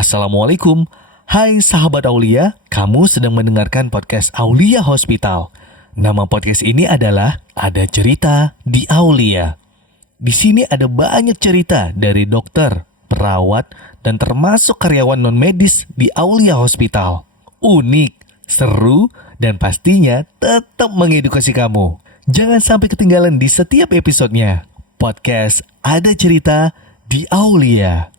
Assalamualaikum. Hai sahabat Aulia, kamu sedang mendengarkan podcast Aulia Hospital. Nama podcast ini adalah Ada Cerita di Aulia. Di sini ada banyak cerita dari dokter, perawat, dan termasuk karyawan non-medis di Aulia Hospital. Unik, seru, dan pastinya tetap mengedukasi kamu. Jangan sampai ketinggalan di setiap episodenya. Podcast Ada Cerita di Aulia.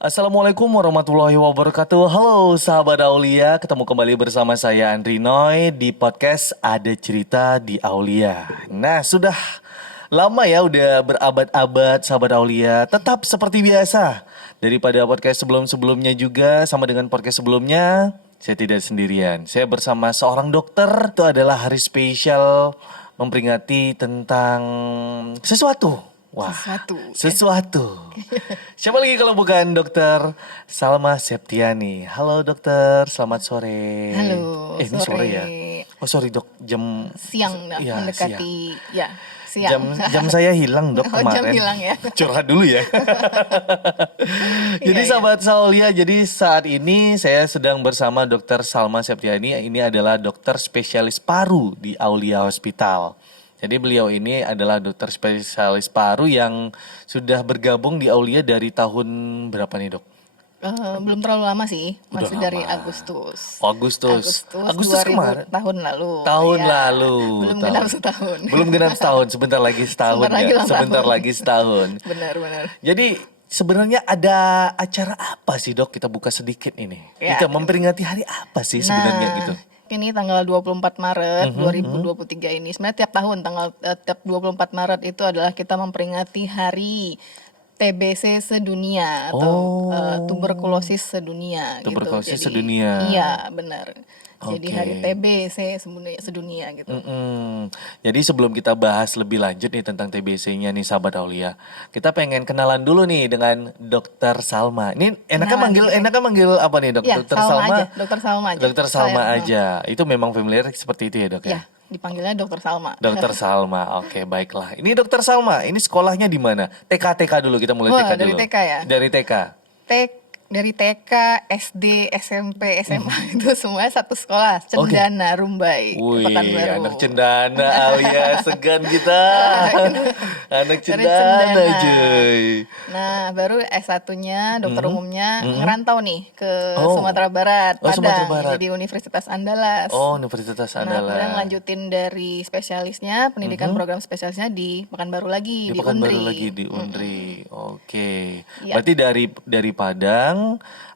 Assalamualaikum warahmatullahi wabarakatuh. Halo sahabat Aulia, ketemu kembali bersama saya Andri Noy di podcast Ada Cerita di Aulia. Nah, sudah lama ya, udah berabad-abad sahabat Aulia. Tetap seperti biasa, daripada podcast sebelum-sebelumnya juga sama dengan podcast sebelumnya, saya tidak sendirian. Saya bersama seorang dokter. Itu adalah hari spesial memperingati tentang sesuatu. Wah, sesuatu. Siapa lagi kalau bukan Dokter Salma Septiani. Halo dokter, selamat sore. Halo, ini sore ya? Oh sorry dok, jam siang ya, mendekati siang. Jam saya hilang dok kemarin. Jam hilang ya. Curhat dulu ya. Jadi sahabat Aulia, jadi saat ini saya sedang bersama Dokter Salma Septiani. Ini adalah dokter spesialis paru di Aulia Hospital. Jadi beliau ini adalah dokter spesialis paru yang sudah bergabung di Aulia dari tahun berapa nih dok? Belum terlalu lama sih, masih dari lama. Agustus kemarin. Tahun lalu. Lalu. Belum genap setahun, sebentar lagi setahun ya. Sebentar lagi setahun. Benar. Jadi sebenarnya ada acara apa sih dok? Kita buka sedikit ini. Kita memperingati hari apa sih sebenarnya gitu? Ini tanggal 24 Maret 2023 ini. Sebenarnya tiap tahun tiap 24 Maret itu adalah kita memperingati hari TBC sedunia atau tuberkulosis sedunia. Tuberkulosis sedunia. Iya, benar. Jadi hari TBC sedunia gitu. Jadi sebelum kita bahas lebih lanjut nih tentang TBC-nya nih sahabat Aulia, kita pengen kenalan dulu nih dengan Dokter Salma. Ini enaknya manggil apa nih dok? Ya, Dokter Salma. Dokter Salma aja. Dokter Salma aja. Itu memang familiar seperti itu ya dok ya? Ya, dipanggilnya Dokter Salma. Dokter Salma. Oke, baiklah. Ini Dokter Salma. Ini sekolahnya di mana? TK dulu, kita mulai TK dulu. Dari TK ya. Dari TK. Dari TK, SD, SMP, SMA itu semuanya satu sekolah. Cendana, Rumbai, Pekanbaru. Anak Cendana alias segan kita. Anak Cendana cuy. Nah, baru S1-nya dokter umumnya ngerantau nih ke Sumatera Barat, Padang. Jadi Universitas Andalas. Universitas Andalas. Nah, kemudian lanjutin dari spesialisnya, pendidikan program spesialisnya di Pekanbaru lagi, di Unri. Oke. Ya. Berarti dari Padang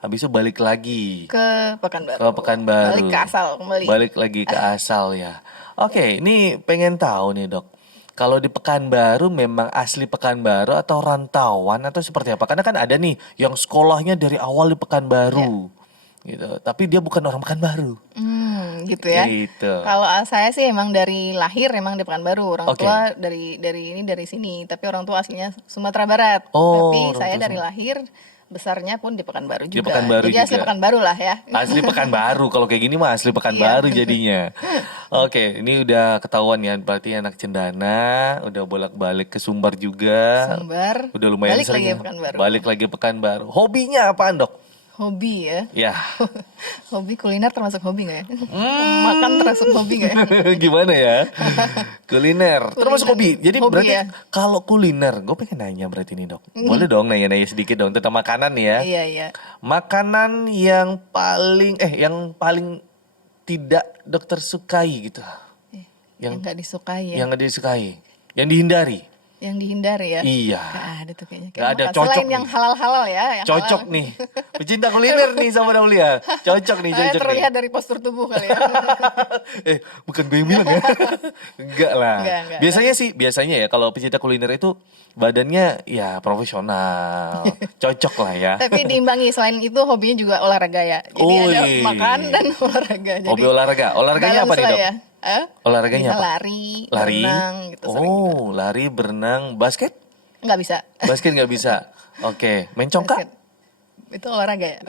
habis itu balik lagi ke Pekanbaru. Balik ke asal kembali. Balik lagi ke asal ya. Oke, ini pengen tahu nih dok. Kalau di Pekanbaru memang asli Pekanbaru atau rantauan atau seperti apa? Karena kan ada nih yang sekolahnya dari awal di Pekanbaru. Gitu. Tapi dia bukan orang Pekanbaru. Gitu ya. Gitu. Kalau saya sih emang dari lahir emang di Pekanbaru. Orang tua dari sini, tapi orang tua aslinya Sumatera Barat. Tapi saya dari lahir besarnya pun di Pekanbaru juga. Jadi asli Pekanbaru lah ya. Asli Pekanbaru. Kalau kayak gini mah asli Pekanbaru jadinya. Oke, ini udah ketahuan ya. Berarti anak Cendana, udah bolak-balik ke Sumbar juga. Udah lumayan balik sering. Balik lagi Pekanbaru. Hobinya apaan dok? Hobi ya? Ya. Hobi kuliner termasuk hobi gak ya? Makan termasuk hobi gak ya? Gimana ya? Kuliner termasuk hobi. Jadi hobi berarti ya? Kalau kuliner, gue pengen nanya berarti nih dok. Boleh dong nanya-nanya sedikit dong tentang makanan ya. Iya. Makanan yang paling tidak dokter sukai gitu. Yang gak disukai ya? Yang gak disukai. Yang dihindari. Yang dihindari ya? Iya. Gak ada tuh kayaknya. Gak ada, cocok selain yang halal-halal ya. Yang cocok halal. Nih. Pecinta kuliner nih sama Aulia. Cocok nih. Terlihat dari postur tubuh kali ya. Bukan gue yang bilang ya. Enggak lah. Enggak. Biasanya ya kalau pecinta kuliner itu badannya ya profesional. Cocok lah ya. Tapi diimbangi, selain itu hobinya juga olahraga ya. Jadi ada makan dan olahraga. Jadi hobi olahraga. Olahraganya apa nih dok? Ya. Olahraganya apa? Lari, berenang gitu. Lari, berenang, basket? Nggak bisa. Basket nggak bisa. Oke, main congkak? Itu olahraga ya?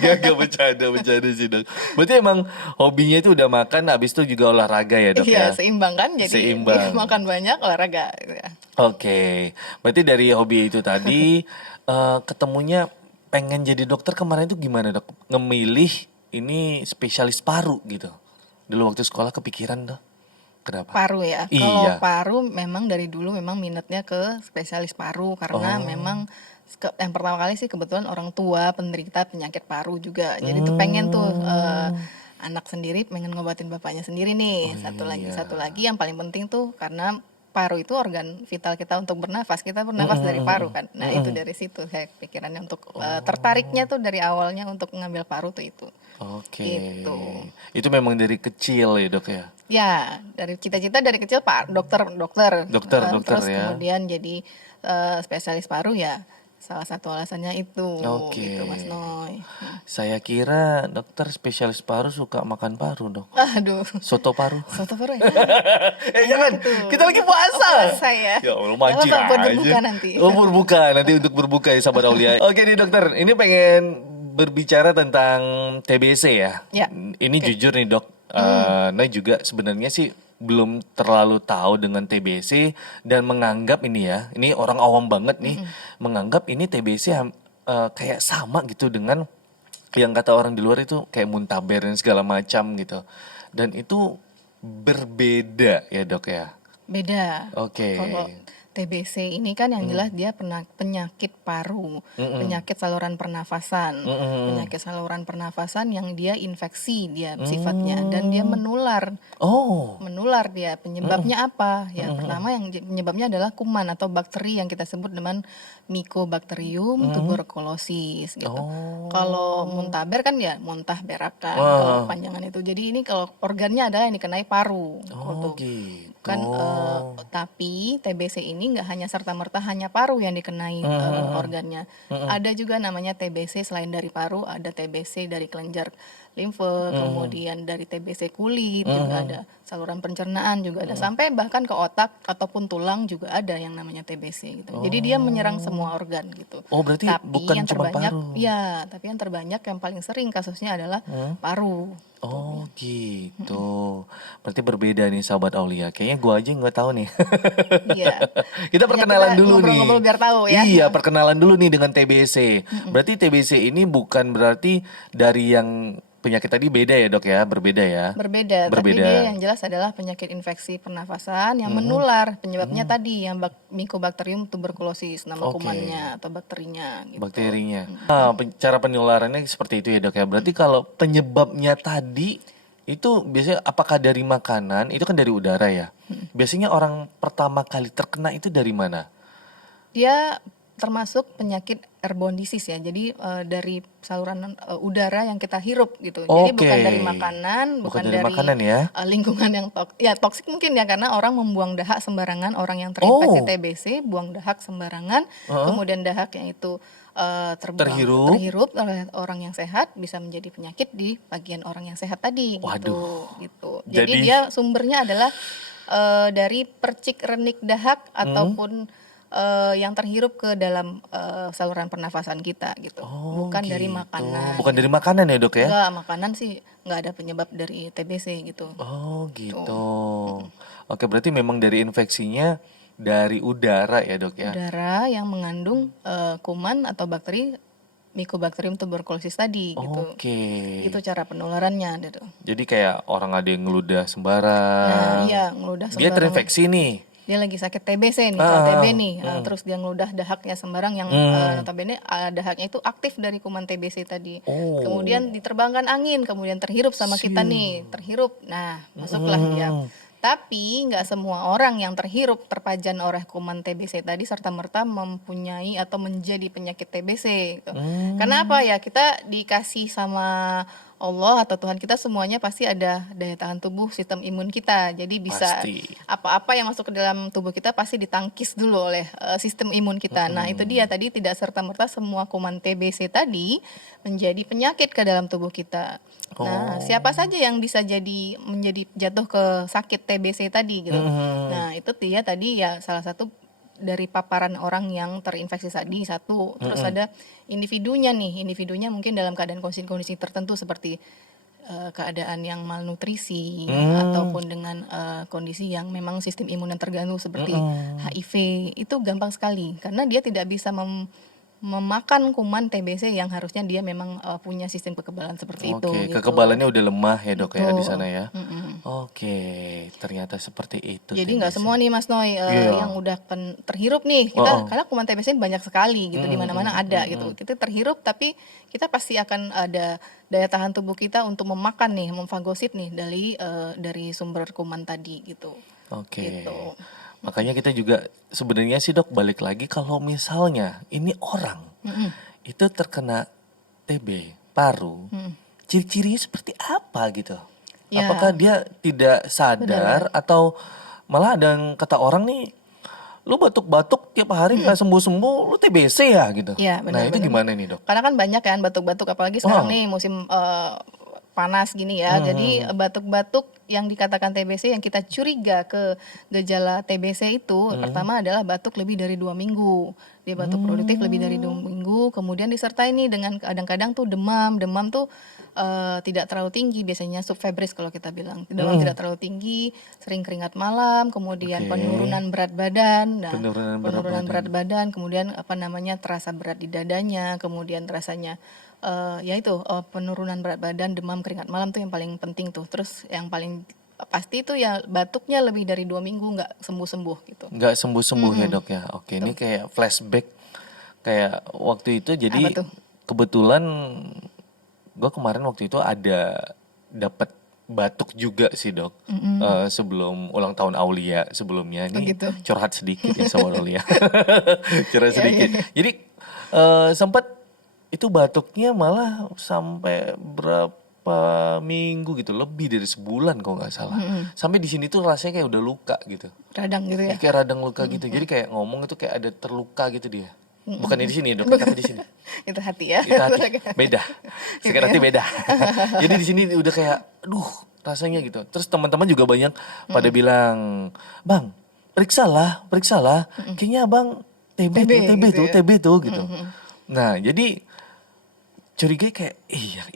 Gak bercanda sih dok. Berarti emang hobinya itu udah makan, abis itu juga olahraga ya dok Iya, ya? seimbang kan, jadi dia Seimbang. makan banyak, olahraga gitu ya. Oke, berarti dari hobi itu tadi ketemunya pengen jadi dokter kemarin itu gimana dok? Ngemilih ini spesialis paru gitu. Dulu waktu sekolah kepikiran dok. Kenapa? Paru ya. Kalau Iya. paru memang dari dulu memang minatnya ke spesialis paru karena Oh. memang yang pertama kali sih kebetulan orang tua penderita penyakit paru juga. Jadi tuh pengen tuh anak sendiri pengen ngobatin bapaknya sendiri nih. Oh Satu iya. lagi yang paling penting tuh karena paru itu organ vital kita untuk bernafas. Kita bernafas dari paru kan. Nah, itu dari situ saya pikirannya untuk tertariknya tuh dari awalnya untuk ngambil paru tuh itu. Oke. Gitu. Itu memang dari kecil ya dok ya? Ya, dari cita-cita dari kecil Pak dokter. Dokter Terus ya. kemudian jadi spesialis paru ya. Salah satu alasannya itu, gitu Oke. Mas Noy. Saya kira dokter spesialis paru suka makan paru dok. Aduh, Soto paru. soto paru ya. Jangan, Enak tuh. kita lagi puasa. Puasa ya. Ya Allah, Gak mancing apa-apa buat aja. berbuka nanti. Oh, berbuka. Nanti untuk berbuka ya sahabat Aulia. Oke nih dokter, ini pengen berbicara tentang TBC ya. Ya. Ini jujur nih dok, Nah juga sebenarnya sih belum terlalu tahu dengan TBC dan menganggap ini orang awam banget nih, menganggap ini TBC kayak sama gitu dengan yang kata orang di luar itu kayak muntaber dan segala macam gitu. Dan itu berbeda ya dok ya. Beda. Oke. Kalau TBC ini kan yang jelas dia penyakit paru, penyakit saluran pernafasan, penyakit saluran pernafasan yang dia infeksi dia sifatnya dan dia menular. Oh. Menular dia. Penyebabnya apa? Ya, pertama yang penyebabnya adalah kuman atau bakteri yang kita sebut dengan Mycobacterium tuberculosis gitu. Oh. Kalau muntaber kan ya muntah berakan Wah. kalau panjangan itu. Jadi ini kalau organnya adalah yang dikenai paru Oh gitu. gitu. Kan tapi TBC ini nggak hanya serta-merta hanya paru yang dikenai organnya. Ada juga namanya TBC selain dari paru, ada TBC dari kelenjar limfe, kemudian dari TBC kulit juga ada, saluran pencernaan juga ada, sampai bahkan ke otak ataupun tulang juga ada yang namanya TBC gitu. Jadi dia menyerang semua organ gitu. Oh berarti Tapi bukan yang cuma terbanyak, paru. ya, tapi yang terbanyak yang paling sering kasusnya adalah paru. Oh gitu. Berarti berbeda nih sahabat Aulia. Kayaknya gua aja nggak tahu nih. Iya. Kita Hanya perkenalan kita dulu nih. ngobrol-ngobrol biar tahu ya. Iya, perkenalan dulu nih dengan TBC. Berarti TBC ini bukan berarti dari yang penyakit tadi beda ya, Dok ya? Berbeda ya? Berbeda, tapi dia yang jelas adalah penyakit infeksi pernafasan yang menular. Penyebabnya tadi yang Mycobacterium tuberculosis, nama Oke. kumannya atau bakterinya gitu. Bakterinya. Cara penularannya seperti itu ya, Dok ya. Berarti kalau penyebabnya tadi itu biasanya apakah dari makanan? Itu kan dari udara ya. Biasanya orang pertama kali terkena itu dari mana? Dia termasuk penyakit airborne disease ya. Jadi dari saluran udara yang kita hirup gitu. Jadi bukan dari Oke. makanan, Bukan bukan dari dari makanan ya? lingkungan yang toksik mungkin ya, karena orang membuang dahak sembarangan, orang yang terinfeksi Oh. TBC buang dahak sembarangan, kemudian dahaknya itu terhirup oleh orang yang sehat, bisa menjadi penyakit di bagian orang yang sehat tadi gitu. Jadi Jadi- dia sumbernya adalah dari percik renik dahak ataupun yang terhirup ke dalam saluran pernafasan kita gitu. Bukan dari gitu. makanan. Bukan dari makanan ya, Dok ya? Enggak, makanan sih nggak ada penyebab dari TBC gitu. Oh gitu. Oke, berarti memang dari infeksinya dari udara ya dok ya? Udara yang mengandung kuman atau bakteri Mycobacterium tuberculosis tadi gitu. Oke. Itu cara penularannya gitu. Jadi kayak orang ada yang ngeludah sembarang. Nah, iya, ngeludah Dia sembarang. terinfeksi nih. Dia lagi sakit TBC nih, atau TB nih, terus dia ngeludah dahaknya sembarang yang notabene dahaknya itu aktif dari kuman TBC tadi. Oh. Kemudian diterbangkan angin, kemudian terhirup sama kita nih, terhirup. Nah, masuklah dia. Tapi nggak semua orang yang terhirup terpajan oleh kuman TBC tadi serta-merta mempunyai atau menjadi penyakit TBC. Gitu. Karena apa ya? Kita dikasih sama Allah atau Tuhan kita semuanya pasti ada daya tahan tubuh, sistem imun kita. Jadi bisa Pasti. apa-apa yang masuk ke dalam tubuh kita pasti ditangkis dulu oleh sistem imun kita. Nah, itu dia tadi tidak serta-merta semua kuman TBC tadi menjadi penyakit ke dalam tubuh kita. Nah, siapa saja yang bisa menjadi jatuh ke sakit TBC tadi gitu. Nah, itu dia tadi ya salah satu dari paparan orang yang terinfeksi tadi satu, terus ada individunya nih, individunya mungkin dalam keadaan kondisi-kondisi tertentu seperti keadaan yang malnutrisi ataupun dengan kondisi yang memang sistem imun yang terganggu seperti HIV, itu gampang sekali karena dia tidak bisa memakan kuman TBC yang harusnya dia memang punya sistem kekebalan seperti itu Oke, gitu. kekebalannya udah lemah ya dok ya di Betul. sana ya. Oke, ternyata seperti itu Jadi nggak TBC. semua nih Mas Noy Iya. yang udah terhirup nih kita karena kuman TBC banyak sekali gitu di mana-mana ada gitu. Kita terhirup tapi kita pasti akan ada daya tahan tubuh kita untuk memakan nih, memfagosit nih dari sumber kuman tadi gitu. Oke. Gitu. Makanya kita juga sebenarnya sih dok balik lagi kalau misalnya ini orang itu terkena TB paru, ciri-cirinya seperti apa gitu? Ya. Apakah dia tidak sadar atau malah ada yang kata orang nih, lu batuk-batuk tiap hari nggak sembuh-sembuh, lu TBC ya gitu. Iya, Nah itu benar-benar. gimana nih dok? Karena kan banyak kan batuk-batuk apalagi sekarang nih musim panas gini ya. Jadi batuk-batuk yang dikatakan TBC yang kita curiga ke gejala TBC itu pertama adalah batuk lebih dari 2 minggu. Dia batuk produktif lebih dari 2 minggu, kemudian disertai nih dengan kadang-kadang tuh demam. Demam tuh tidak terlalu tinggi, biasanya subfebris kalau kita bilang. Demam tidak terlalu tinggi, sering keringat malam, kemudian Oke. penurunan berat badan. Nah, Penurunan berat badan. kemudian terasa berat di dadanya, kemudian rasanya penurunan berat badan, demam, keringat malam tuh yang paling penting tuh. Terus yang paling pasti itu ya batuknya lebih dari 2 minggu nggak sembuh-sembuh gitu. Nggak sembuh-sembuh ya dok ya. Oke, ini kayak flashback kayak waktu itu jadi Apa tuh? kebetulan gue kemarin waktu itu ada dapat batuk juga sih dok. Sebelum ulang tahun Aulia sebelumnya ini gitu. curhat sedikit ya sama Aulia. Curhat sedikit. Jadi sempat itu batuknya malah sampai berapa minggu gitu, lebih dari sebulan kalau nggak salah. Sampai di sini tuh rasanya kayak udah luka gitu. Radang gitu ya. Kayak radang luka gitu. Jadi kayak ngomong itu kayak ada terluka gitu dia. Bukan di sini dok, tapi di sini. Itu hati ya. Itu hati beda. Sakit hati beda. Jadi di sini udah kayak aduh rasanya gitu. Terus teman-teman juga banyak pada bilang, "Bang, periksalah. Kayaknya Abang TB tuh gitu." Nah, jadi curiga kayak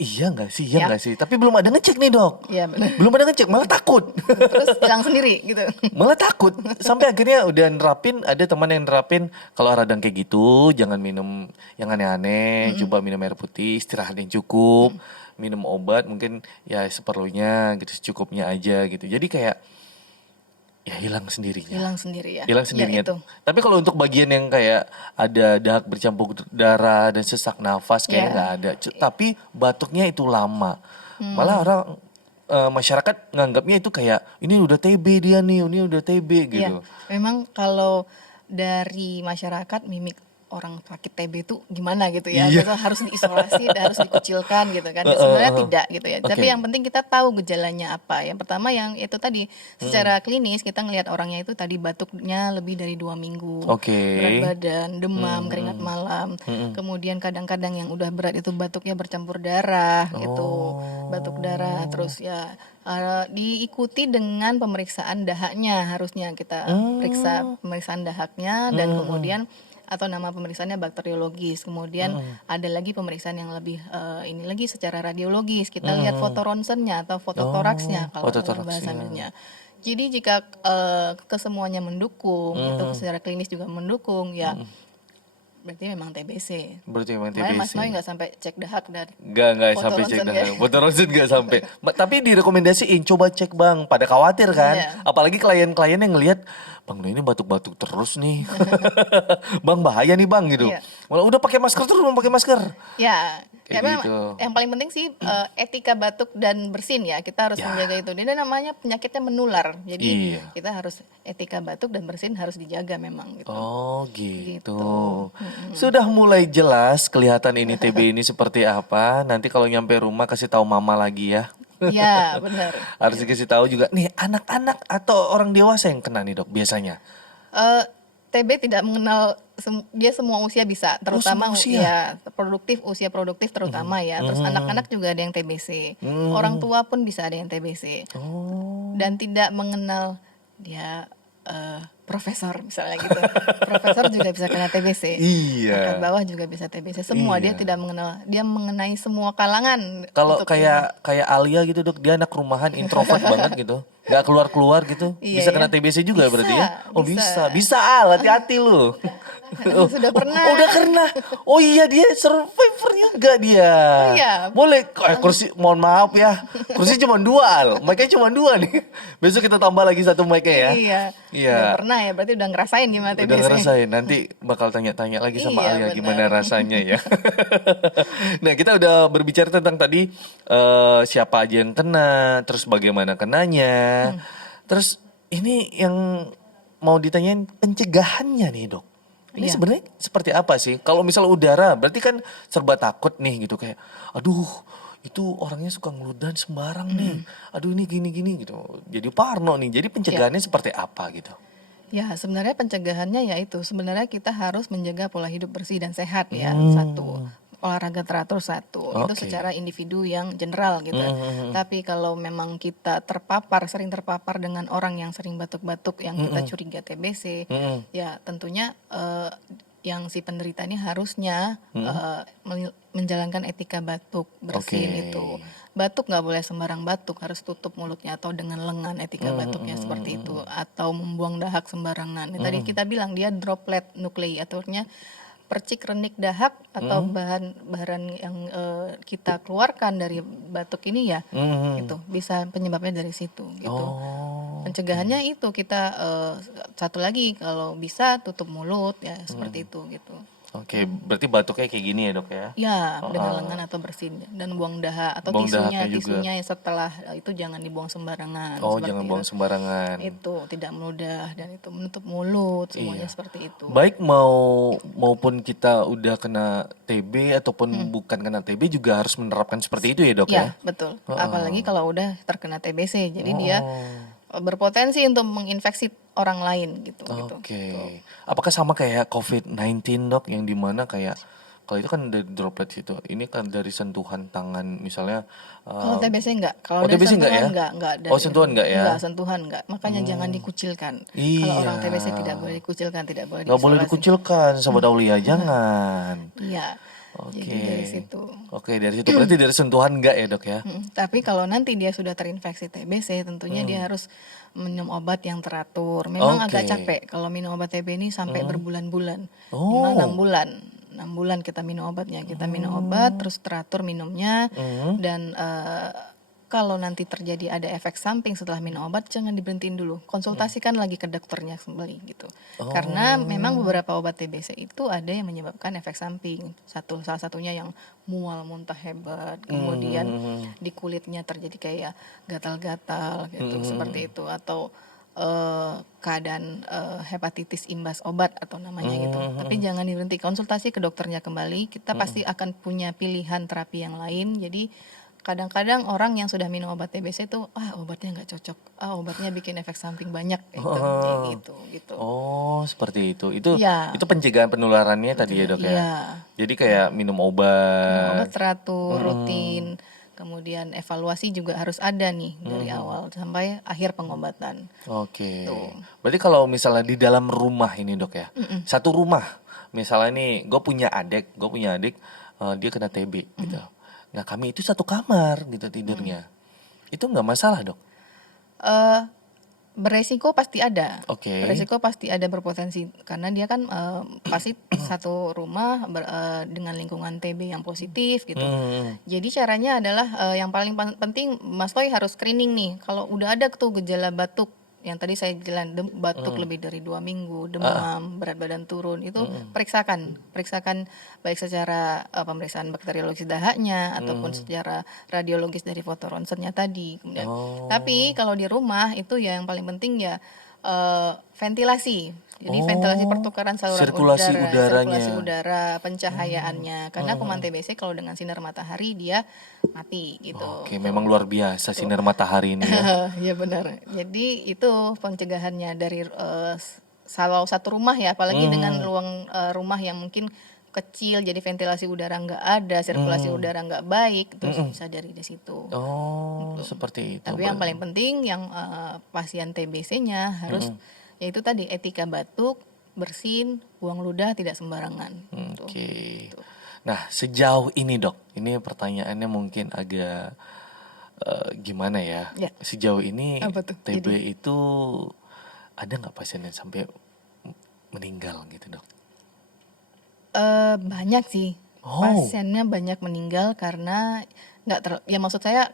iya nggak sih, tapi belum ada ngecek nih dok. Iya benar. Belum ada ngecek, malah takut. Terus hilang sendiri gitu. Malah takut sampai akhirnya udah nerapin, ada teman yang nerapin kalau radang kayak gitu jangan minum yang aneh-aneh, coba minum air putih, istirahat yang cukup, minum obat mungkin ya seperlunya gitu, secukupnya aja gitu. Jadi kayak ya hilang sendirinya. Hilang sendirinya. Ya, itu. Tapi kalau untuk bagian yang kayak ada dahak bercampur darah dan sesak nafas kayaknya nggak ada. Tapi batuknya itu lama. Malah orang masyarakat nganggapnya itu kayak ini udah TB dia nih, ini udah TB gitu. Memang kalau dari masyarakat mimik orang sakit TB itu gimana gitu ya. Iya. Misal harus diisolasi, harus dikucilkan gitu kan. Sebenarnya tidak gitu ya. Tapi yang penting kita tahu gejalanya apa. Yang pertama yang itu tadi secara klinis kita ngelihat orangnya itu tadi batuknya lebih dari 2 minggu. Oke. Berat badan, demam, keringat malam. Kemudian kadang-kadang yang udah berat itu batuknya bercampur darah gitu. Batuk darah terus ya diikuti dengan pemeriksaan dahaknya, harusnya kita periksa pemeriksaan dahaknya dan kemudian atau nama pemeriksaannya bakteriologis. Kemudian ada lagi pemeriksaan yang lebih ini lagi secara radiologis. Kita lihat foto ronsennya atau foto toraksnya kalau dalam bahasa medisnya. Jadi jika kesemuanya mendukung, itu secara klinis juga mendukung, ya berarti memang TBC. Makanya Mas Noy nggak sampai cek dahak dan Nggak foto sampai cek ronsen dahak. Foto ronsen nggak sampai. Tapi direkomendasiin coba cek bang. Pada khawatir kan. Iya. Apalagi klien-klien yang ngelihat bang ini batuk-batuk terus nih. Bang bahaya nih bang gitu. Iya. Malah udah pakai masker terus mau pakai masker. Ya, Kayak memang gitu. yang paling penting sih etika batuk dan bersin ya. Kita harus menjaga itu. Ini namanya penyakitnya menular. Jadi kita harus etika batuk dan bersin harus dijaga memang gitu. Oh gitu. Sudah mulai jelas kelihatan ini TB ini seperti apa. Nanti kalau nyampe rumah kasih tahu mama lagi ya. Ya, benar. Harus dikasih tahu juga nih anak-anak atau orang dewasa yang kena nih dok biasanya. TB tidak mengenal dia semua usia bisa, terutama semua usia? usia produktif terutama ya. Terus anak-anak juga ada yang TBC. Orang tua pun bisa ada yang TBC. Dan tidak mengenal dia profesor misalnya gitu. Profesor juga bisa kena TBC. Pangkat Iya. bawah juga bisa TBC. Semua dia tidak mengenal, dia mengenai semua kalangan Kalau untuk ini. kayak Alia gitu dok, dia anak rumahan, introvert banget gitu, nggak keluar-keluar gitu, Iya bisa ya. kena TBC juga berarti ya? Bisa, Oh bisa. bisa Al, hati-hati lu. Sudah pernah. Oh, udah kena. Oh iya dia survivor juga dia. Oh iya. Boleh, kursi, mohon maaf ya, kursi cuma 2 Al, mic-nya cuma 2 nih. Besok kita tambah lagi 1 mic-nya ya. Iya. Iya. Udah pernah ya, berarti udah ngerasain gimana Udah TBC. ngerasain, nanti bakal tanya-tanya lagi sama Iya, Alia benar. gimana rasanya ya. Nah kita udah berbicara tentang tadi siapa aja yang kena, terus bagaimana kenanya. Terus ini yang mau ditanyain pencegahannya nih dok. Ini Iya. sebenarnya seperti apa sih? Kalau misal udara, berarti kan serba takut nih gitu kayak, aduh itu orangnya suka ngeludahan sembarang nih. Aduh ini gini-gini gitu. Jadi parno nih. Jadi pencegahannya seperti apa gitu? Ya, sebenarnya pencegahannya yaitu sebenarnya kita harus menjaga pola hidup bersih dan sehat ya. Satu, olahraga teratur satu. Itu Oke. secara individu yang general gitu. Tapi kalau memang kita sering terpapar dengan orang yang sering batuk-batuk yang kita curiga TBC, ya tentunya yang si penderita ini harusnya menjalankan etika batuk bersin Oke. itu. Batuk nggak boleh sembarang batuk, harus tutup mulutnya atau dengan lengan etika batuknya seperti itu. Atau membuang dahak sembarangan. Tadi kita bilang dia droplet nuklei, artinya percik renik dahak atau bahan yang kita keluarkan dari batuk ini ya itu bisa penyebabnya dari situ gitu. Oh. Pencegahannya itu kita satu lagi kalau bisa tutup mulut ya seperti itu gitu. Oke, berarti batuknya kayak gini ya dok ya? Ya, dengan lengan atau bersin dan buang dahak atau Buang tisunya dahaknya juga. tisunya yang setelah itu jangan dibuang sembarangan Oh seperti jangan itu. buang sembarangan. Itu tidak meludah dan itu menutup mulut semuanya Iya. seperti itu. Baik maupun kita udah kena TB ataupun bukan kena TB juga harus menerapkan seperti itu ya dok ya? Ya, betul. Apalagi kalau udah terkena TBC. Jadi dia berpotensi untuk menginfeksi orang lain gitu. Oke. Apakah sama kayak COVID-19 dok yang dimana kayak kalau itu kan dari droplet itu, ini kan dari sentuhan tangan misalnya. Kalau TBC enggak, kalau Oh, dari TBC enggak sentuhan ya? enggak Oh, sentuhan enggak ya? Enggak, sentuhan enggak. Makanya jangan dikucilkan. Kalau orang Iya. TBC tidak boleh dikucilkan, tidak boleh Nggak boleh diisolasi. dikucilkan, sahabat Aulia, jangan. Iya. Oke. Jadi dari situ. Oke, dari situ berarti dari sentuhan enggak ya dok ya? Tapi kalau nanti dia sudah terinfeksi TBC, tentunya dia harus minum obat yang teratur. Memang agak Oke. capek kalau minum obat TB ini sampai berbulan-bulan. Oh. Minimal 6 bulan. 6 bulan kita minum obatnya. Kita minum obat terus teratur minumnya dan kalau nanti terjadi ada efek samping setelah minum obat jangan diberhentiin dulu. Konsultasikan lagi ke dokternya kembali gitu. Karena memang beberapa obat TBC itu ada yang menyebabkan efek samping. Salah satunya yang mual muntah hebat, kemudian di kulitnya terjadi kayak gatal-gatal gitu seperti itu atau keadaan hepatitis imbas obat atau namanya gitu. Tapi jangan diberhenti, konsultasi ke dokternya kembali. Kita pasti akan punya pilihan terapi yang lain. Jadi kadang-kadang orang yang sudah minum obat TBC itu obatnya nggak cocok, obatnya bikin efek samping banyak kayak gitu. Oh, seperti itu. Itu Iya. itu pencegahan penularannya tadi ya dok ya. Iya. Jadi kayak minum Minum obat. obat teratur, rutin. Kemudian evaluasi juga harus ada nih dari awal sampai akhir pengobatan. Oke. Tuh. Berarti kalau misalnya di dalam rumah ini dok ya, satu rumah, misalnya nih, gue punya adik, dia kena TB gitu. Nah kami itu satu kamar gitu tidurnya, itu nggak masalah dok? Eh, beresiko pasti ada. Oke. Beresiko pasti ada berpotensi karena dia kan pasti satu rumah dengan lingkungan TB yang positif gitu. Jadi caranya adalah yang paling penting Mas Toy harus screening nih. Kalau udah ada tuh gejala batuk yang tadi saya bilang batuk lebih dari 2 minggu, demam, berat badan turun, itu periksakan baik secara pemeriksaan bakteriologis dahaknya ataupun secara radiologis dari foto ronsennya tadi. Kemudian, tapi kalau di rumah itu ya yang paling penting ya ventilasi. Jadi ventilasi pertukaran saluran Sirkulasi udara, udaranya. sirkulasi udara, pencahayaannya. Karena kuman TBC kalau dengan sinar matahari dia mati gitu. Oke, memang luar biasa sinar matahari ini ya. Ya benar. Jadi itu pencegahannya dari kalau satu rumah ya, apalagi dengan ruang rumah yang mungkin kecil, jadi ventilasi udara nggak ada, sirkulasi udara nggak baik, terus bisa dari situ. Oh, seperti itu. Tapi yang paling penting yang pasien TBC-nya harus ya itu tadi etika batuk, bersin, buang ludah tidak sembarangan. Oke. Nah, sejauh ini dok, ini pertanyaannya mungkin agak gimana ya? Ya. Sejauh ini Apa tuh? TB itu ada nggak pasien yang sampai meninggal gitu dok? Banyak sih, pasiennya banyak meninggal karena ya maksud saya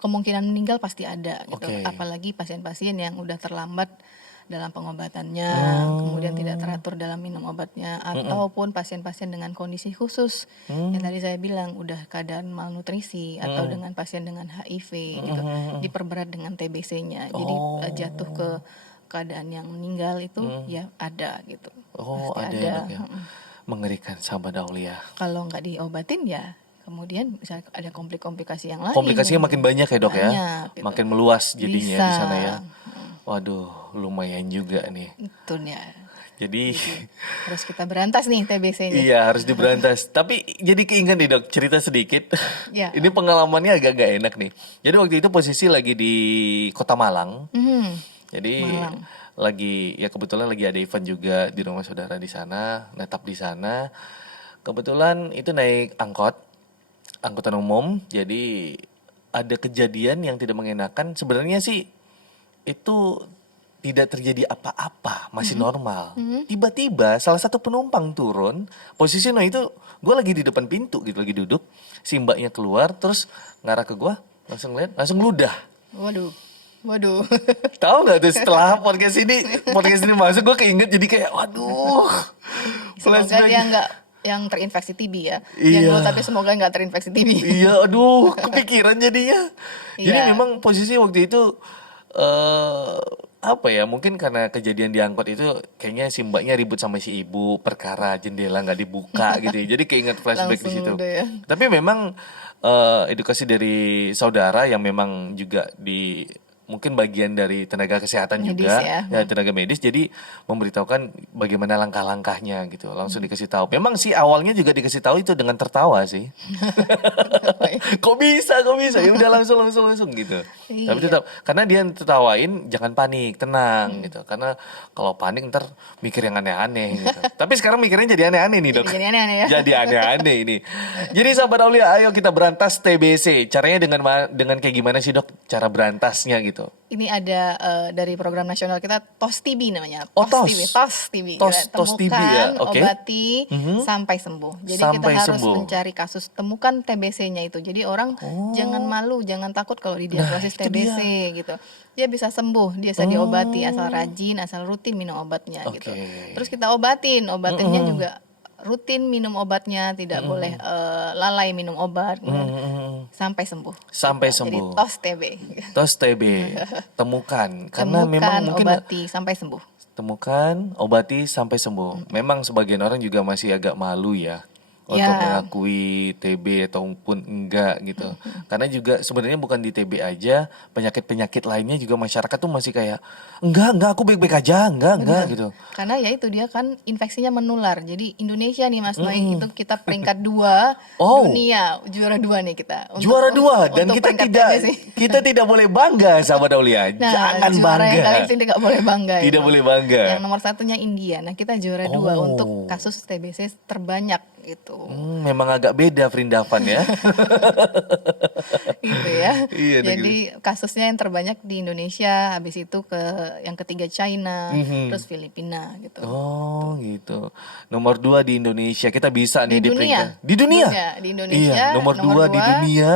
kemungkinan meninggal pasti ada gitu. Oke. Apalagi pasien-pasien yang udah terlambat dalam pengobatannya, kemudian tidak teratur dalam minum obatnya, ataupun pasien-pasien dengan kondisi khusus yang tadi saya bilang udah keadaan malnutrisi atau dengan pasien dengan HIV gitu, diperberat dengan TBC-nya. Jadi jatuh ke keadaan yang meninggal itu ya ada gitu. Oh, Pasti ada ya dok ya. Mengerikan sahabat Aulia. Kalau nggak diobatin ya kemudian bisa ada komplikasi yang lain. Komplikasinya makin banyak ya dok ya, Banyak, gitu. makin meluas jadinya Bisa. di sana ya. Waduh, lumayan juga nih. Itu ya. Jadi Harus kita berantas nih TBC-nya. iya harus diberantas. Tapi jadi keinget nih dok, cerita sedikit. Ya. Ini pengalamannya agak gak enak nih. Jadi waktu itu posisi lagi di Kota Malang. Jadi lagi ya kebetulan lagi ada event juga di rumah saudara di sana, netap di sana. Kebetulan itu naik angkutan umum. Jadi ada kejadian yang tidak mengenakan. Sebenarnya sih itu tidak terjadi apa-apa, masih normal. Tiba-tiba salah satu penumpang turun, posisinya itu gue lagi di depan pintu gitu, lagi duduk. Si mbaknya keluar, terus ngarah ke gue, langsung lihat, langsung ludah. Waduh. Tahu nggak tuh setelah podcast ini masuk, gue keinget jadi kayak, waduh. Semoga dia nggak yang terinfeksi TB ya. Iya. Yang tapi semoga nggak terinfeksi TB. Iya, aduh, kepikiran jadinya. Jadi Iya. memang posisi waktu itu apa ya? Mungkin karena kejadian di angkot itu kayaknya si mbaknya ribut sama si ibu perkara jendela nggak dibuka gitu. Ya. Jadi keinget flashback di Langsung situ. udah ya. Tapi memang edukasi dari saudara yang memang juga mungkin bagian dari tenaga kesehatan Medis juga ya. tenaga medis, jadi memberitahukan bagaimana langkah-langkahnya gitu, langsung dikasih tahu. Memang sih awalnya juga dikasih tahu itu dengan tertawa sih. kok bisa ya udah langsung gitu. Iya. Tapi tetap karena dia tertawain, jangan panik, tenang gitu, karena kalau panik ntar mikir yang aneh-aneh gitu. Tapi sekarang mikirnya jadi aneh-aneh nih dok. Jadi aneh-aneh ya. Jadi aneh-aneh ini. Jadi sahabat Aulia, ayo kita berantas TBC. Caranya dengan kayak gimana sih dok? Cara berantasnya gitu. Ini ada dari program nasional kita TOS TB namanya. Oh, TOS. TB. TOS TB ya, oke. Obati sampai sembuh. Jadi Sampai kita harus sembuh. mencari kasus, temukan TBC-nya itu. Jadi orang jangan malu, jangan takut kalau didiagnosis itu TBC gitu. Dia bisa sembuh, dia bisa diobati asal rajin, asal rutin minum obatnya gitu. Oke. Terus kita obatinnya juga rutin minum obatnya, tidak boleh lalai minum obat sampai sembuh. Sampai Jadi sembuh. TOS TB. TOS TB. Temukan. Karena memang mungkin obati sampai sembuh. temukan, obati sampai sembuh. Memang sebagian orang juga masih agak malu ya untuk Ya. mengakui TB ataupun enggak gitu. Karena juga sebenarnya bukan di TB aja, penyakit-penyakit lainnya juga masyarakat tuh masih kayak enggak aku baik-baik aja, enggak gitu. Karena ya itu dia kan infeksinya menular. Jadi Indonesia nih Mas Noi itu kita peringkat 2 Oh. dunia, juara 2 nih kita. Juara 2 dan untuk kita peringkat tidak TBC. kita tidak boleh bangga sahabat Aulia. Nah, Jangan juara bangga. yang kalian tidak boleh bangga. Tidak emang. boleh bangga. Yang nomor satunya India. Nah kita juara 2 Oh. untuk kasus TBC terbanyak gitu. Memang agak beda Vrindavan ya. Gitu ya. Iya, Jadi kasusnya yang terbanyak di Indonesia, habis itu yang ketiga China, terus Filipina gitu. Oh gitu. Nomor 2 di Indonesia. Kita bisa nih Di dunia. peringkat. Di dunia. Di Indonesia, Iya, nomor 2 di dua. dunia.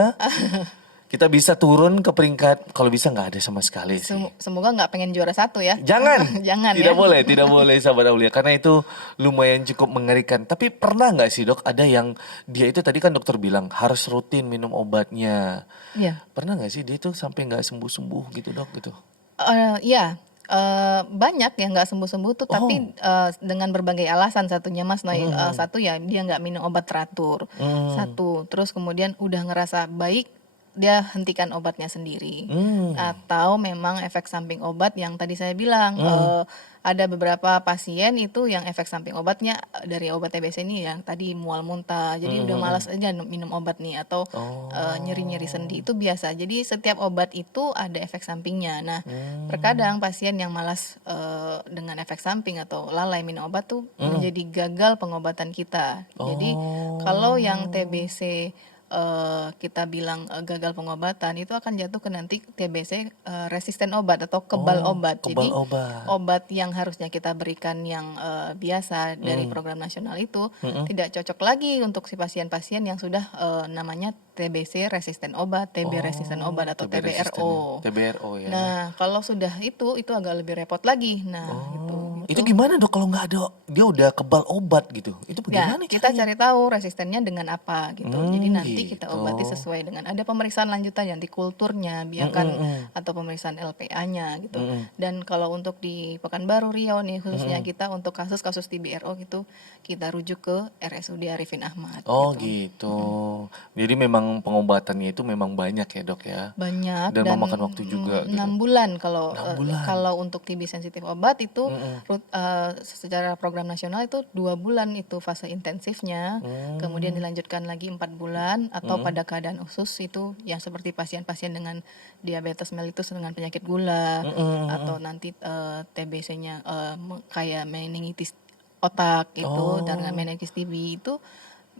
Kita bisa turun ke peringkat, kalau bisa nggak ada sama sekali sih. Semoga nggak pengen juara 1 ya. Jangan, Jangan tidak ya. tidak boleh sahabat Aulia, karena itu lumayan cukup mengerikan. Tapi pernah nggak sih dok, ada yang dia itu tadi kan dokter bilang harus rutin minum obatnya. Iya. Pernah nggak sih dia itu sampai nggak sembuh-sembuh gitu dok gitu? Iya. Banyak yang nggak sembuh-sembuh tuh, tapi dengan berbagai alasan. Satunya Mas Noi, satu ya dia nggak minum obat teratur. Satu, terus kemudian udah ngerasa baik, dia hentikan obatnya sendiri. Hmm. Atau memang efek samping obat yang tadi saya bilang, ada beberapa pasien itu yang efek samping obatnya dari obat TBC ini yang tadi mual muntah, jadi udah malas aja minum obat nih, atau nyeri-nyeri sendi itu biasa. Jadi setiap obat itu ada efek sampingnya. Nah, terkadang pasien yang malas dengan efek samping atau lalai minum obat tuh menjadi gagal pengobatan kita. Jadi kalau yang TBC kita bilang gagal pengobatan, itu akan jatuh ke nanti TBC resisten obat atau kebal obat. Kebal Jadi obat. obat yang harusnya kita berikan yang biasa dari program nasional itu tidak cocok lagi untuk si pasien-pasien yang sudah namanya TBC resisten obat, TB resisten obat atau TB resisten TBRO. ya. TBRO ya. Nah, kalau sudah itu agak lebih repot lagi. Nah, gitu. Itu gimana dok kalau nggak ada, dia udah kebal obat gitu? Itu Ya, bagaimana kita caranya? cari tahu resistennya dengan apa gitu. Jadi nanti kita Gitu. obati sesuai dengan ada pemeriksaan lanjutan nanti kulturnya, biarkan atau pemeriksaan LPA-nya gitu. Dan kalau untuk di Pekanbaru Riau nih khususnya kita untuk kasus-kasus TBRO gitu kita rujuk ke RSUD Arifin Ahmad Oh gitu. gitu. Jadi memang pengobatannya itu memang banyak ya dok ya? Banyak Dan dan memakan waktu juga gitu. 6 bulan kalau 6 bulan. kalau untuk TB sensitif obat itu secara program nasional itu 2 bulan itu fase intensifnya, kemudian dilanjutkan lagi 4 bulan atau pada keadaan khusus itu yang seperti pasien-pasien dengan diabetes mellitus dengan penyakit gula atau nanti TBC-nya kayak meningitis otak itu dan meningitis TB itu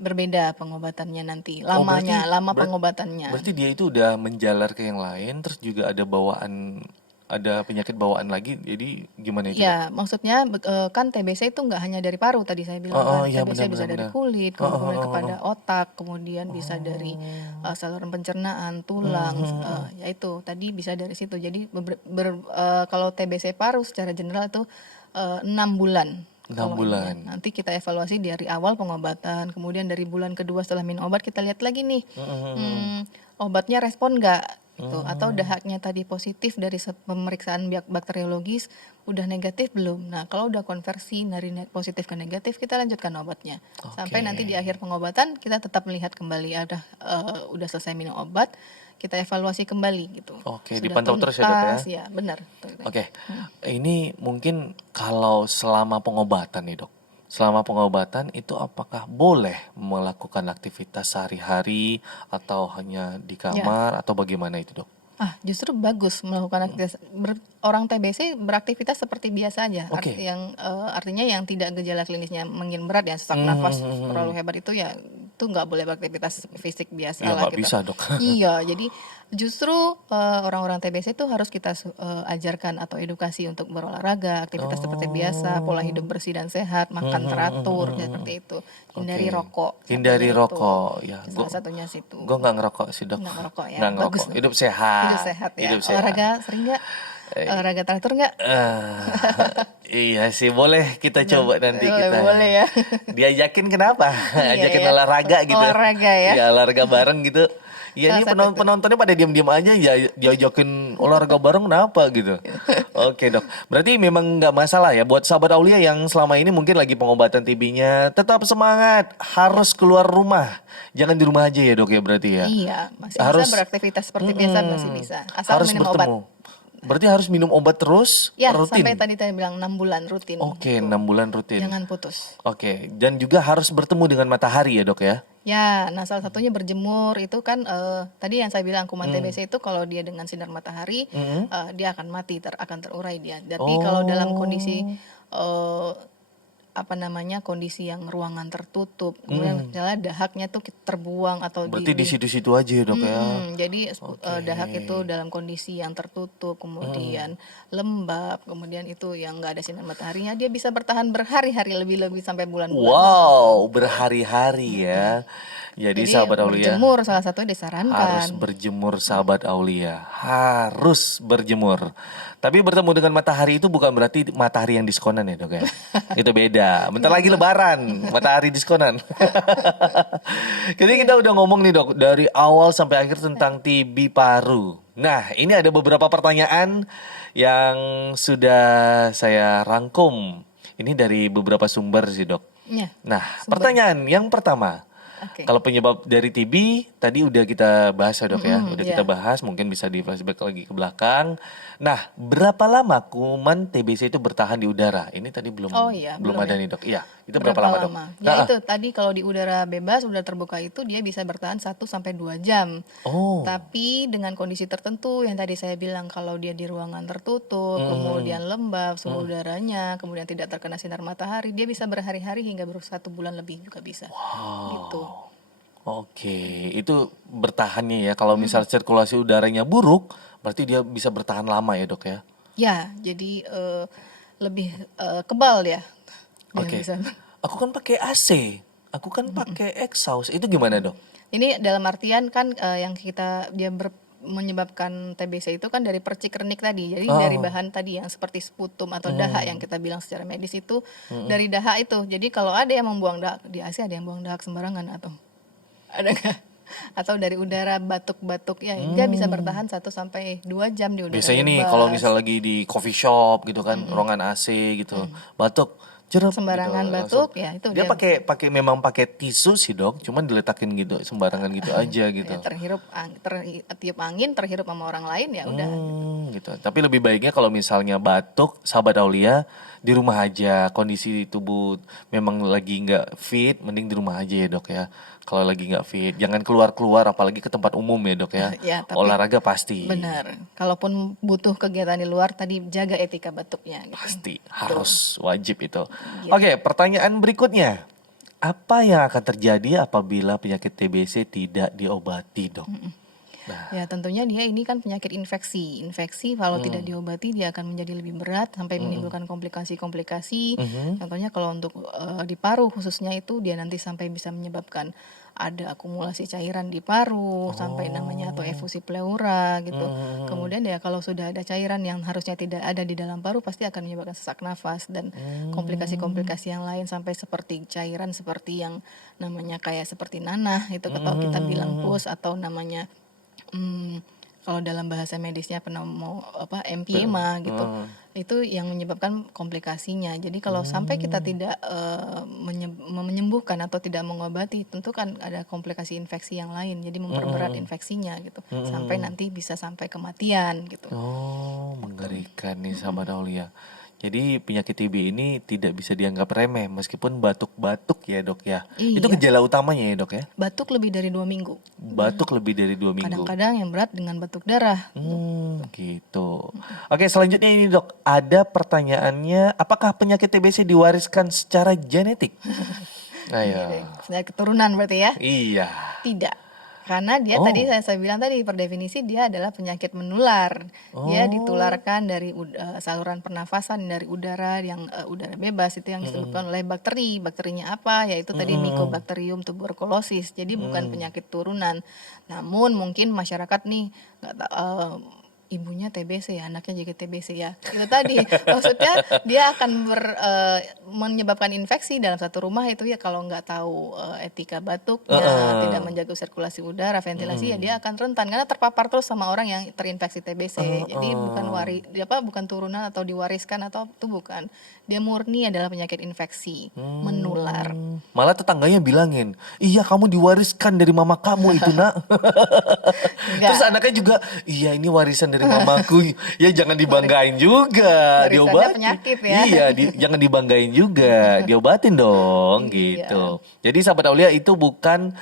berbeda pengobatannya nanti lamanya, lama pengobatannya. Berarti dia itu udah menjalar ke yang lain, terus juga ada bawaan, ada penyakit bawaan lagi, jadi gimana itu? Dok? Ya, maksudnya kan TBC itu nggak hanya dari paru tadi saya bilang kan. Iya TBC bisa dari benar-benar. kulit, kemudian kepada otak, kemudian bisa dari saluran pencernaan, tulang, ya itu tadi bisa dari situ. Jadi kalau TBC paru secara general itu 6 bulan. 6 Kalau bulan. ininya. Nanti kita evaluasi dari awal pengobatan, kemudian dari bulan kedua setelah minum obat kita lihat lagi nih, obatnya respon nggak gitu, atau dahaknya tadi positif dari pemeriksaan bakteriologis udah negatif belum. Nah kalau udah konversi dari positif ke negatif kita lanjutkan obatnya sampai nanti di akhir pengobatan kita tetap melihat kembali udah selesai minum obat, kita evaluasi kembali gitu. Oke, Sudah dipantau terus ya dok ya? tuntas, ya benar. Oke, ini mungkin kalau selama pengobatan nih dok, selama pengobatan itu apakah boleh melakukan aktivitas sehari-hari atau hanya di kamar atau bagaimana itu dok? Justru bagus melakukan aktivitas. Orang TBC beraktivitas seperti biasa aja. Oke. Artinya yang tidak gejala klinisnya makin berat ya, sesak nafas terlalu hebat itu ya itu nggak boleh beraktivitas fisik biasa Ya lah nggak gitu. bisa dok. Iya, jadi justru orang-orang TBC itu harus kita ajarkan atau edukasi untuk berolahraga, aktivitas seperti biasa, pola hidup bersih dan sehat, makan teratur seperti itu. Hindari Oke. rokok. Hindari satunya itu. rokok ya. Salah satunya situ. Gue nggak ngerokok sih dok. Nggak ngerokok ya. Nggak ngerokok. Bagus dong. Hidup sehat. Hidup sehat ya. Hidup sehat. Olahraga sering nggak? Olahraga teratur nggak? Iya sih, boleh kita coba nanti kita. Boleh ya. Diajakin kenapa? Iya, Ajakin ya. olahraga gitu. Olahraga ya. Iya, olahraga bareng gitu. Iya, ini Salah satu penontonnya pada diam-diam aja ya, diajakin olahraga bareng kenapa gitu. Oke dok, berarti memang nggak masalah ya buat sahabat Aulia yang selama ini mungkin lagi pengobatan TB-nya. Tetap semangat, harus keluar rumah. Jangan di rumah aja ya dok ya berarti ya. Iya, masih Harus- bisa beraktivitas seperti biasa masih bisa. Asal harus minum bertemu. obat. Berarti harus minum obat terus Ya, rutin. sampai tadi saya bilang 6 bulan rutin. Oke, 6 bulan rutin. Jangan putus. Oke, dan juga harus bertemu dengan matahari ya dok ya? Ya, nah salah satunya berjemur itu kan tadi yang saya bilang kuman TBC itu kalau dia dengan sinar matahari dia akan mati, akan terurai dia. Tapi kalau dalam kondisi kondisi yang ruangan tertutup, kemudian misalnya dahaknya tuh terbuang atau Berarti di situ-situ aja ya dok ya? jadi dahak itu dalam kondisi yang tertutup, kemudian lembab, kemudian itu yang nggak ada sinar mataharinya, dia bisa bertahan berhari-hari lebih-lebih sampai bulan-bulan. Wow, berhari-hari ya. Jadi sahabat Aulia berjemur salah satu disarankan. harus berjemur sahabat Aulia. Harus berjemur. Tapi bertemu dengan matahari itu bukan berarti matahari yang diskonan ya dok ya? Itu beda. Bentar lagi lebaran, matahari diskonan. Jadi kita udah ngomong nih dok, dari awal sampai akhir tentang TB paru. Nah ini ada beberapa pertanyaan yang sudah saya rangkum. Ini dari beberapa sumber sih dok. Ya, Nah pertanyaan yang pertama. Oke. Kalau penyebab dari TB tadi udah kita bahas ya dok ya, udah kita Ya. bahas, mungkin bisa di flashback lagi ke belakang. Nah, berapa lama kuman TBC itu bertahan di udara? Ini tadi belum Oh iya, belum belum ada ya. nih dok. Iya, itu berapa Berapa lama dok? lama? Ya Ah, ah. itu tadi kalau di udara bebas, udara terbuka itu dia bisa bertahan 1 sampai 2 jam. Oh, Tapi dengan kondisi tertentu yang tadi saya bilang kalau dia di ruangan tertutup, kemudian lembab suhu udaranya, kemudian tidak terkena sinar matahari, dia bisa berhari-hari hingga 1 bulan lebih juga bisa. Gitu. oke. Itu bertahannya ya. Kalau misal sirkulasi udaranya buruk, berarti dia bisa bertahan lama ya dok ya. Ya, jadi lebih kebal ya. Dia Oke. bisa. Aku kan pakai AC, aku kan pakai exhaust. Itu gimana dok? Ini dalam artian kan yang menyebabkan TBC itu kan dari percik renik tadi. Jadi dari Oh, bahan tadi yang seperti sputum atau dahak yang kita bilang secara medis itu dari dahak itu. Jadi kalau ada yang membuang dahak di AC, ada yang buang dahak sembarangan atau ada nggak? Atau dari udara batuk-batuk ya, dia bisa bertahan 1 sampai 2 jam di udara biasanya nih kalau misal bebas. lagi di coffee shop gitu kan, ruangan AC gitu, batuk, jerep gitu Sembarangan langsung. batuk ya itu Dia dia pakai pakai memang pakai tisu sih dok, cuman diletakin gitu sembarangan gitu aja gitu. ya tertiup angin, terhirup sama orang lain ya udah. Gitu. Tapi lebih baiknya kalau misalnya batuk, sahabat Aulia di rumah aja. Kondisi tubuh memang lagi nggak fit, mending di rumah aja ya dok ya. Kalau lagi nggak fit, jangan keluar-keluar, apalagi ke tempat umum ya dok ya. Ya, tapi Olahraga pasti, benar. Kalaupun butuh kegiatan di luar tadi jaga etika batuknya gitu. pasti Tuh. harus wajib itu. Iya. Oke, pertanyaan berikutnya. Apa yang akan terjadi apabila penyakit TBC tidak diobati dok? Ya, tentunya dia ini kan penyakit infeksi. Infeksi kalau tidak diobati dia akan menjadi lebih berat sampai menimbulkan komplikasi-komplikasi. Contohnya kalau untuk di paru khususnya itu dia nanti sampai bisa menyebabkan ada akumulasi cairan di paru sampai namanya atau efusi pleura gitu. Kemudian ya kalau sudah ada cairan yang harusnya tidak ada di dalam paru pasti akan menyebabkan sesak nafas dan komplikasi-komplikasi yang lain sampai seperti cairan seperti yang namanya kayak seperti nanah itu atau kita bilang pus atau namanya kalau dalam bahasa medisnya emphysema gitu. Itu yang menyebabkan komplikasinya. Jadi kalau sampai kita tidak menyembuhkan atau tidak mengobati, tentu kan ada komplikasi infeksi yang lain. Jadi memperberat infeksinya gitu. Sampai nanti bisa sampai kematian gitu. Oh, mengerikan nih sahabat Aulia. Jadi penyakit TB ini tidak bisa dianggap remeh meskipun batuk-batuk ya dok ya. Itu Iya, gejala utamanya ya dok ya. batuk lebih dari 2 minggu. Batuk lebih dari 2 minggu. Kadang-kadang yang berat dengan batuk darah. Gitu. Oke, selanjutnya ini dok. Ada pertanyaannya, apakah penyakit TBC diwariskan secara genetik? Ayo. Dari keturunan berarti ya? Iya. Tidak. Karena dia tadi saya bilang tadi per definisi dia adalah penyakit menular. Dia ditularkan dari saluran pernafasan dari udara yang udara bebas itu yang disebutkan oleh bakteri. Bakterinya apa? Yaitu tadi Mycobacterium tuberculosis. Jadi bukan penyakit turunan. Namun mungkin masyarakat nih nggak ibunya TBC ya, anaknya juga TBC ya. Itu tadi maksudnya dia akan menyebabkan infeksi dalam satu rumah itu ya kalau nggak tahu etika batuknya, tidak menjaga sirkulasi udara, ventilasi ya dia akan rentan karena terpapar terus sama orang yang terinfeksi TBC. Jadi bukan turunan atau diwariskan atau itu bukan. Dia murni adalah penyakit infeksi menular. Malah tetangganya bilangin, iya kamu diwariskan dari mama kamu itu nak. Enggak, Terus anaknya juga, iya ini warisan dari mamaku. Ya jangan dibanggain juga, warisannya diobatin. penyakit ya. Iya, jangan dibanggain juga, diobatin dong Iya. gitu. Jadi sahabat Aulia itu bukan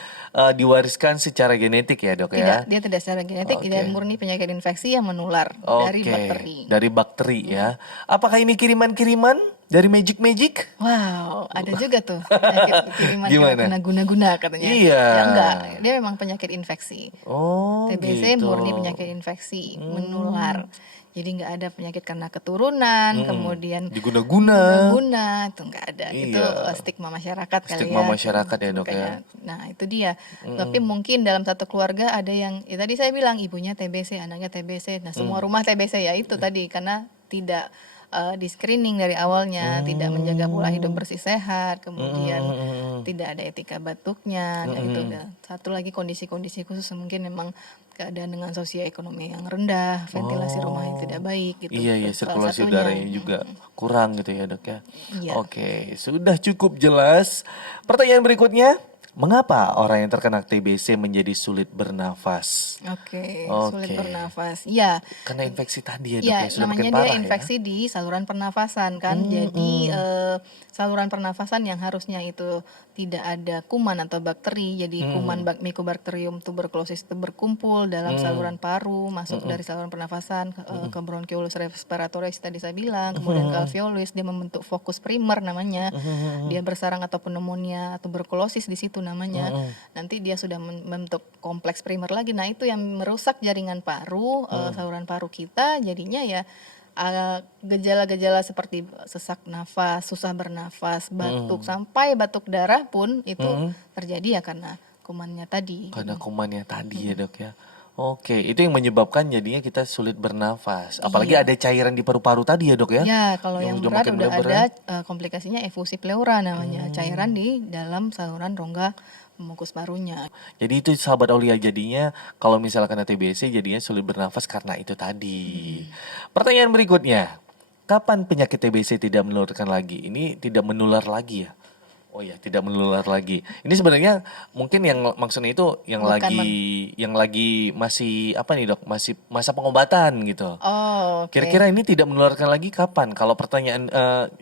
diwariskan secara genetik ya dok ya. Tidak, dia tidak secara genetik, dia murni penyakit infeksi yang menular dari Oke, bakteri. dari bakteri ya. Apakah ini kiriman-kiriman dari Magic? Wow, ada juga tuh penyakit kiriman Gimana? kena guna-guna katanya. Iya. Ya enggak, dia memang penyakit infeksi. Oh TBC gitu. murni penyakit infeksi menular. Jadi nggak ada penyakit karena keturunan, kemudian Diguna-guna. guna itu nggak ada. Itu Iya. stigma masyarakat kali Stigma ya. masyarakat ya dok ya. Makanya, nah itu dia. Tapi mungkin dalam satu keluarga ada yang, ya tadi saya bilang ibunya TBC, anaknya TBC. Nah semua rumah TBC ya itu tadi karena tidak di screening dari awalnya, tidak menjaga pola hidup bersih sehat, kemudian tidak ada etika batuknya. Nah itu udah satu lagi kondisi-kondisi khusus mungkin memang keadaan dengan sosioekonomi yang rendah, ventilasi rumah yang tidak baik gitu. Iya, Itu salah sirkulasi satunya. udaranya juga kurang gitu ya dok ya. Iya. Oke, sudah cukup jelas. Pertanyaan berikutnya, Mengapa orang yang terkena TBC menjadi sulit bernafas? Oke, sulit Oke, bernafas. Ya, karena infeksi tadi ya dok ya, ya, sudah makin namanya dia parah ya. infeksi di saluran pernafasan kan. Jadi Mm-mm. saluran pernafasan yang harusnya itu tidak ada kuman atau bakteri, jadi kuman Mycobacterium tuberculosis itu berkumpul dalam saluran paru, masuk dari saluran pernafasan ke bronchiolus respiratoris tadi saya bilang, kemudian ke alveolus, dia membentuk fokus primer namanya. Dia bersarang atau pneumonia tuberkulosis di situ namanya. Nanti dia sudah membentuk kompleks primer lagi. Nah, itu yang merusak jaringan paru, saluran paru kita, jadinya ya gejala-gejala seperti sesak nafas, susah bernafas, batuk, sampai batuk darah pun itu terjadi ya karena kumannya tadi. Karena kumannya tadi ya dok ya. Oke, itu yang menyebabkan jadinya kita sulit bernafas. Apalagi Iya. ada cairan di paru-paru tadi ya dok ya. Ya, kalau Yang yang sudah berat makin udah melebar ada ya. komplikasinya efusi pleura namanya, cairan di dalam saluran rongga pembungkus parunya. Jadi itu sahabat Aulia jadinya kalau misalnya kena TBC jadinya sulit bernafas karena itu tadi. Pertanyaan berikutnya, kapan penyakit TBC tidak menularkan lagi? Ini tidak menular lagi ya? Oh ya, tidak menular lagi. Ini sebenarnya mungkin yang maksudnya itu Bukan yang lagi masih apa nih dok? Masih masa pengobatan gitu. Oh, oke. Kira-kira ini tidak menularkan lagi kapan? Kalau pertanyaan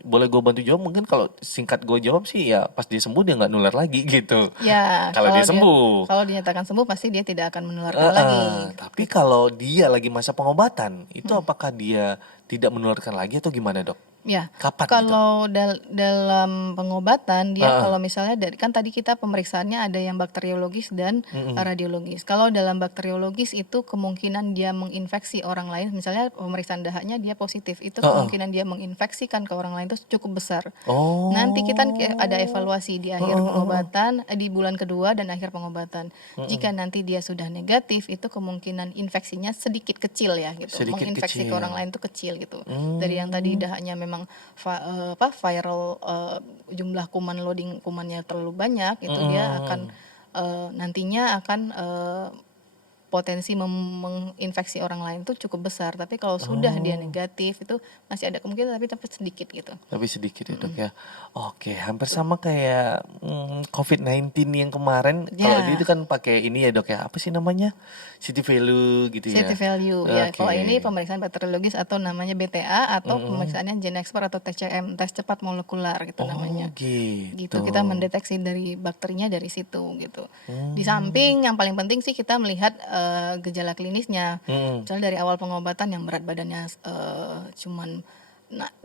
boleh gue bantu jawab, mungkin kalau singkat gue jawab sih ya pas dia sembuh dia nggak nular lagi gitu. Ya, Kalau dia sembuh. kalau dinyatakan sembuh pasti dia tidak akan menularkan lagi. Tapi kalau dia lagi masa pengobatan, itu apakah dia tidak menularkan lagi atau gimana dok? Ya, Kapan gitu? kalau dalam pengobatan dia Heeh. kalau misalnya dari kan tadi kita pemeriksaannya ada yang bakteriologis dan radiologis. Kalau dalam bakteriologis itu kemungkinan dia menginfeksi orang lain, misalnya pemeriksaan dahaknya dia positif, itu kemungkinan dia menginfeksikan ke orang lain itu cukup besar. Nanti kita ada evaluasi di akhir pengobatan, di bulan kedua dan akhir pengobatan. Jika nanti dia sudah negatif, itu kemungkinan infeksinya sedikit kecil ya gitu. Sedikit Menginfeksi ke kecil. orang lain itu kecil gitu. Dari yang tadi dahaknya memang viral, jumlah loading kumannya terlalu banyak, itu dia akan nantinya akan potensi menginfeksi orang lain itu cukup besar. Tapi kalau sudah dia negatif itu masih ada kemungkinan tapi sedikit gitu. Tapi sedikit ya dok ya. Oke, hampir sama kayak COVID-19 yang kemarin. Kalau dia Ya, itu kan pakai ini ya dok ya. Apa sih namanya? City value gitu city ya. value ya. Kalau ini Oke. pemeriksaan bakteriologis atau namanya BTA atau pemeriksaannya GeneXpert atau TCM, tes cepat molekular gitu namanya. Gitu. Gitu kita mendeteksi dari bakterinya dari situ gitu. Di samping yang paling penting sih kita melihat gejala klinisnya. Misalnya dari awal pengobatan yang berat badannya cuman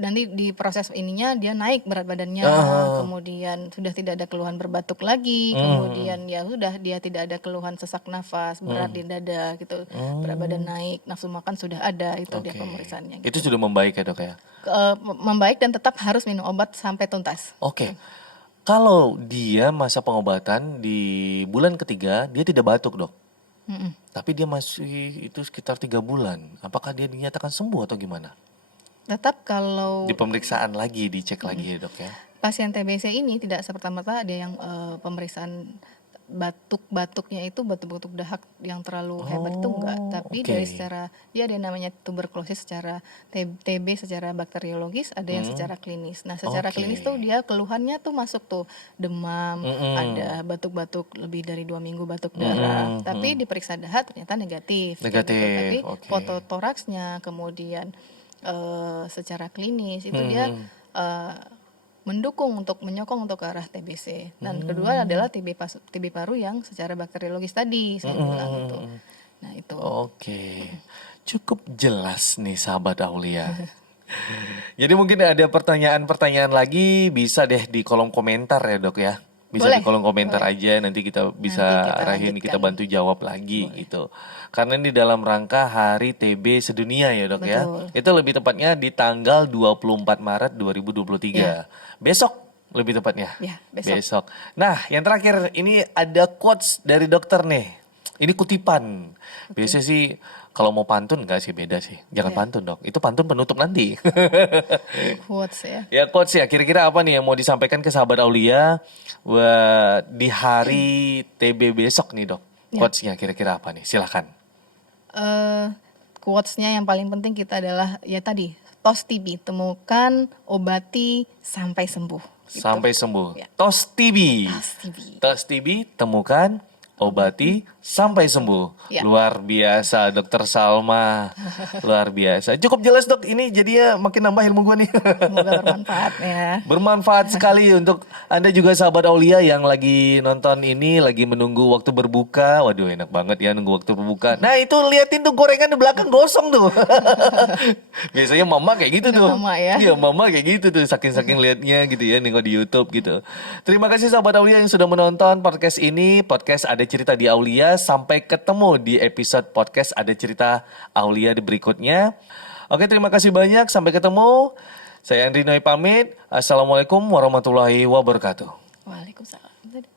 nanti di proses ininya dia naik berat badannya, kemudian sudah tidak ada keluhan berbatuk lagi, kemudian ya sudah dia tidak ada keluhan sesak nafas, berat di dada gitu, berat badan naik, nafsu makan sudah ada, itu dia Oke. pemeriksaannya Itu gitu. sudah membaik ya dok ya. Membaik dan tetap harus minum obat sampai tuntas. Oke. Kalau dia masa pengobatan di bulan ketiga dia tidak batuk dok. Mm-mm. Tapi dia masih itu sekitar 3 bulan. Apakah dia dinyatakan sembuh atau gimana? Tetap kalau Di pemeriksaan lagi, dicek lagi ya dok ya. pasien TBC ini tidak serta-merta ada yang pemeriksaan batuknya itu batuk-batuk dahak yang terlalu hebat itu enggak, tapi Oke. dari secara dia ada yang namanya tuberkulosis secara TB secara bakteriologis, ada yang secara klinis. Nah, secara Oke. klinis tuh dia keluhannya tuh masuk tuh demam, ada batuk-batuk lebih dari 2 minggu batuk darah, tapi diperiksa dahak ternyata negatif, kayak gitu. Negatif, Tapi oke. foto toraksnya kemudian secara klinis itu dia mendukung untuk menyokong untuk ke arah TBC. Dan kedua adalah TB paru yang secara bakteriologis tadi saya bilang itu. Nah, itu. Oke. Cukup jelas nih sahabat Aulia. Jadi mungkin ada pertanyaan-pertanyaan lagi bisa deh di kolom komentar ya dok ya. Bisa di Boleh, kolom komentar aja nanti kita bisa kita arahin, kita lanjutkan. bantu jawab lagi gitu. Karena ini dalam rangka Hari TB Sedunia ya dok ya. Betul. Itu lebih tepatnya di tanggal 24 Maret 2023. Besok lebih tepatnya. Ya, besok. Nah, yang terakhir ini ada quotes dari dokter nih. Ini kutipan. Biasanya sih kalau mau pantun enggak sih, beda sih. Jangan pantun dok. Itu pantun penutup nanti. Quotes ya. Ya quotes ya. Kira-kira apa nih yang mau disampaikan ke sahabat Aulia buat di hari TB besok nih dok? Quotesnya kira-kira apa nih? Silahkan. Quotes-nya yang paling penting kita adalah ya tadi TOS TB, temukan, obati, sampai sembuh. Gitu. Sampai sembuh. Ya. TOS TB. TOS TB. TOS TB, temukan, obati, sampai sembuh. Ya. Luar biasa, Dokter Salma. Luar biasa. Cukup jelas dok, ini jadinya makin nambah ilmu gue nih. Semoga bermanfaat ya. Bermanfaat sekali untuk Anda juga sahabat Aulia yang lagi nonton ini, lagi menunggu waktu berbuka. Waduh enak banget ya nunggu waktu berbuka. Nah itu liatin tuh gorengan di belakang gosong tuh. Biasanya mama kayak gitu Ada tuh. mama ya. Iya mama kayak gitu tuh, saking-saking liatnya gitu ya, nengok di YouTube gitu. Terima kasih sahabat Aulia yang sudah menonton podcast ini, podcast Ada Cerita di Aulia. Sampai ketemu di episode podcast Ada Cerita Aulia di berikutnya. Oke, terima kasih banyak. Sampai ketemu. Saya Andri Noi pamit. Assalamualaikum warahmatullahi wabarakatuh. Waalaikumsalam.